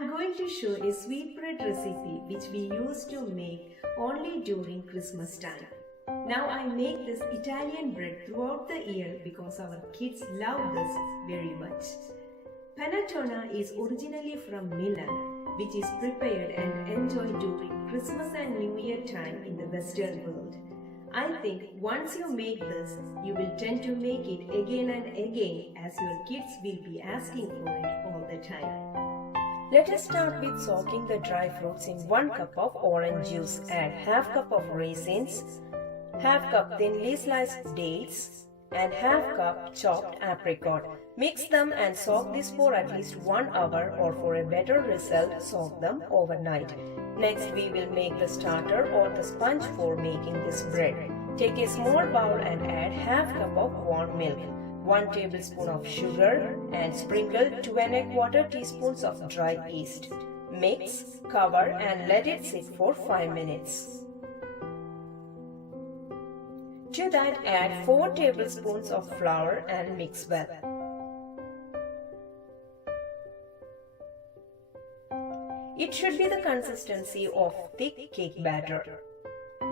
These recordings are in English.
am going to show a sweetbread recipe which we used to make only during Christmas time. Now I make this Italian bread throughout the year because our kids love this very much. Panettone is originally from Milan, which is prepared and enjoyed during Christmas and New Year time in the Western world. I think once you make this, you will tend to make it again and again as your kids will be asking for it all the time. Let us start with soaking the dry fruits in 1 cup of orange juice. Add half cup of raisins, half cup thinly sliced dates, and half cup chopped apricot. Mix them and soak this for at least 1 hour, or for a better result, soak them overnight. Next, we will make the starter or the sponge for making this bread. Take a small bowl and add half cup of warm milk, 1 tablespoon of sugar, and sprinkle 2 1/4 teaspoons of dry yeast. Mix, cover, and let it sit for 5 minutes. To that, add 4 tablespoons of flour and mix well. It should be the consistency of thick cake batter.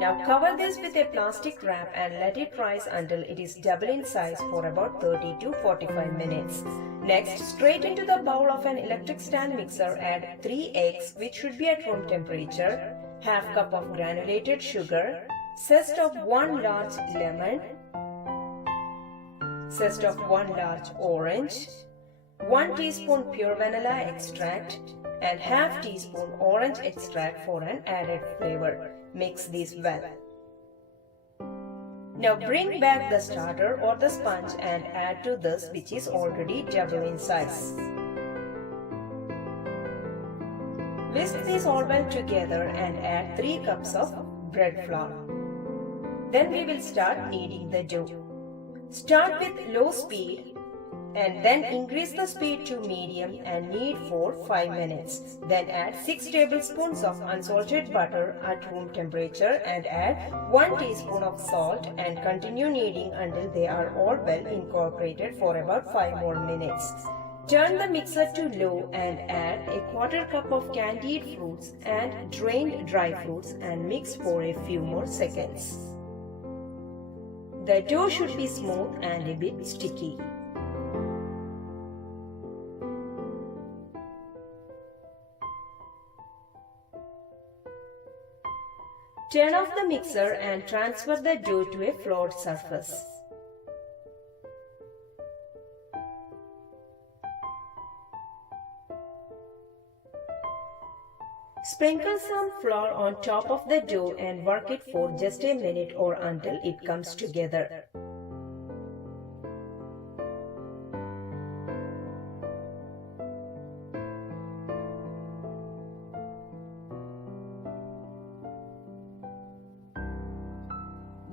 Now cover this with a plastic wrap and let it rise until it is double in size for about 30 to 45 minutes. Next, straight into the bowl of an electric stand mixer, add 3 eggs which should be at room temperature, half cup of granulated sugar, zest of 1 large lemon, zest of 1 large orange, 1 teaspoon pure vanilla extract, and half teaspoon orange extract for an added flavor. Mix these well. Now bring back the starter or the sponge and add to this, which is already double in size. Whisk this all well together and add 3 cups of bread flour. Then we will start kneading the dough. Start with low speed and then increase the speed to medium and knead for 5 minutes. Then add 6 tablespoons of unsalted butter at room temperature and add 1 teaspoon of salt and continue kneading until they are all well incorporated for about 5 more minutes. Turn the mixer to low and add a 1/4 cup of candied fruits and drained dry fruits and mix for a few more seconds. The dough should be smooth and a bit sticky. Turn off the mixer and transfer the dough to a flat surface. Sprinkle some flour on top of the dough and work it for just a minute or until it comes together.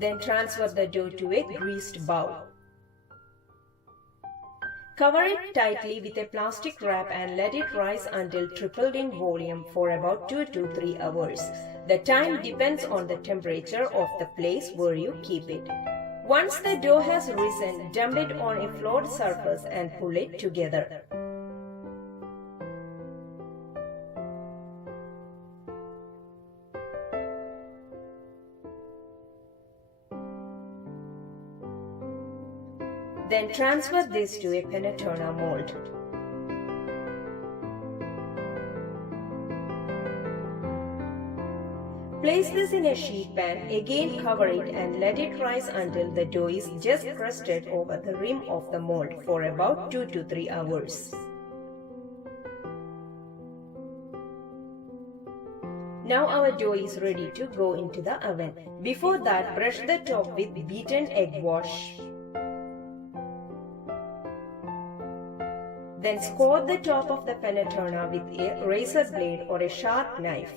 Then transfer the dough to a greased bowl. Cover it tightly with a plastic wrap and let it rise until tripled in volume for about 2 to 3 hours. The time depends on the temperature of the place where you keep it. Once the dough has risen, dump it on a flat surface and pull it together. Then transfer this to a panettone mold. Place this in a sheet pan, again cover it and let it rise until the dough is just crusted over the rim of the mold for about 2 to 3 hours. Now our dough is ready to go into the oven. Before that, brush the top with beaten egg wash. Then score the top of the panettone with a razor blade or a sharp knife.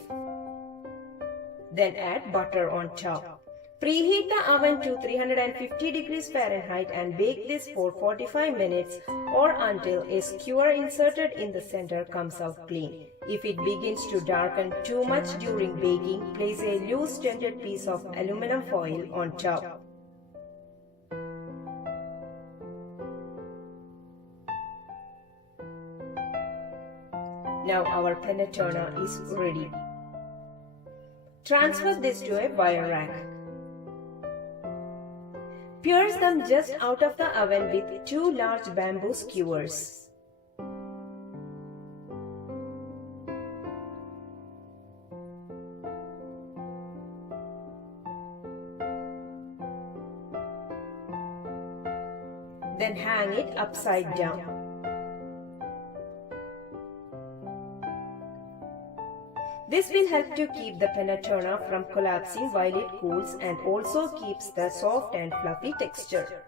Then add butter on top. Preheat the oven to 350 degrees Fahrenheit and bake this for 45 minutes or until a skewer inserted in the center comes out clean. If it begins to darken too much during baking, place a loose tinted piece of aluminum foil on top. Now our panettone is ready. Transfer this to a wire rack. Pierce them just out of the oven with 2 large bamboo skewers. Then hang it upside down. This will help to keep the panettone from collapsing while it cools and also keeps the soft and fluffy texture.